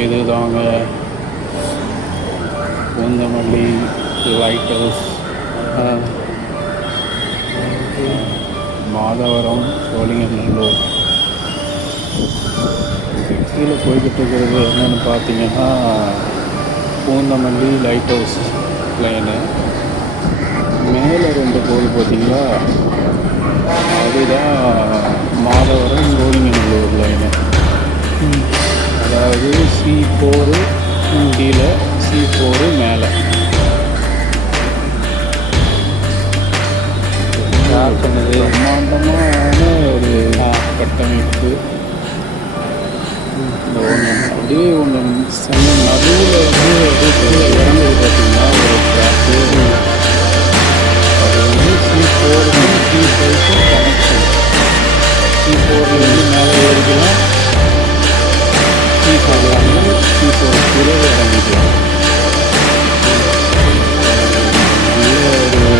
இதுதாங்க Poonamallee light house, Madhavaram, Sholinganallur. கீழே போய்கிட்டு இருக்கிறது என்னென்னு பார்த்தீங்கன்னா பூந்தமல்லி லைட் ஹவுஸ் லைனு. மேலே 2 போகுது பார்த்தீங்களா, அதுதான் மாதவரம் சோழிங்கநல்லூர் லைனு. அதாவது C4 கீழே, C4 மேலே. பிரம்மாண்டமான ஒரு கட்டமைப்பு. அப்படியே ஒன்று நடுவில் இறங்குது பார்த்தீங்கன்னா ஒரு ட்ராக்கு. அது C4 C5 கனெக்ஷன். C4 மேலே ஏறிக்கலாம், C4 கீழே இறங்கிக்கலாம். ஒரு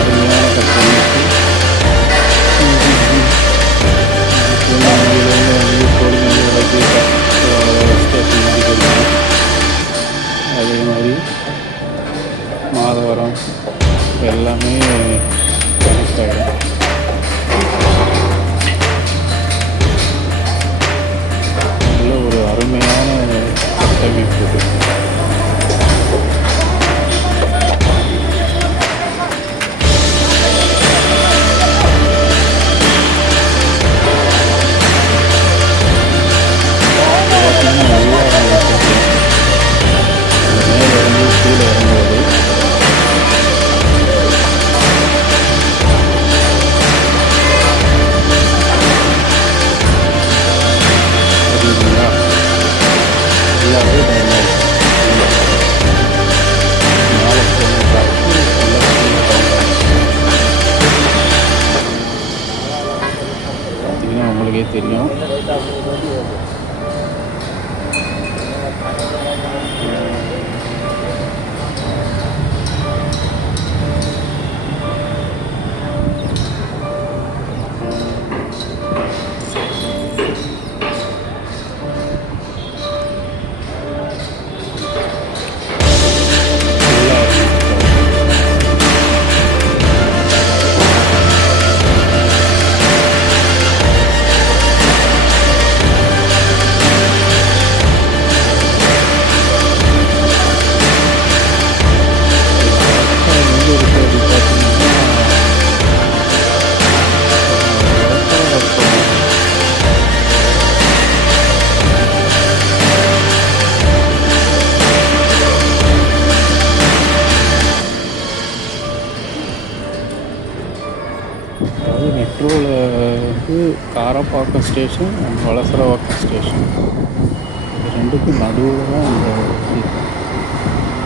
அருமையான கட்டமைப்பு. அதே மாதிரி மாதவரம் எல்லாமே கனெக்ட் ஆகிடும். நல்ல ஒரு அருமையான கட்டமைப்பு. உங்களுக்கே தெரியும். அதாவது மெட்ரோவில் காரப்பாக்கம் ஸ்டேஷன், வளசரவாக்கம் ஸ்டேஷன், இது 2க்கும் நடுவில் தான் அந்த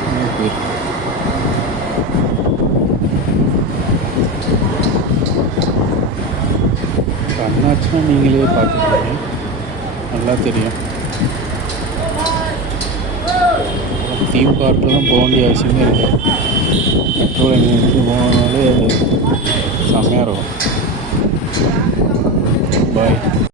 அமைப்பு இருக்குது. கண்ணாச்சுன்னா நீங்களே பார்த்துருக்கீங்க, நல்லா தெரியும். தீம் பார்க்கெலாம் போக வேண்டிய அவசியமே இல்லை. மெட்ரோவில் நின்று போனாலே செம்மையாக இருக்கும். பாய்.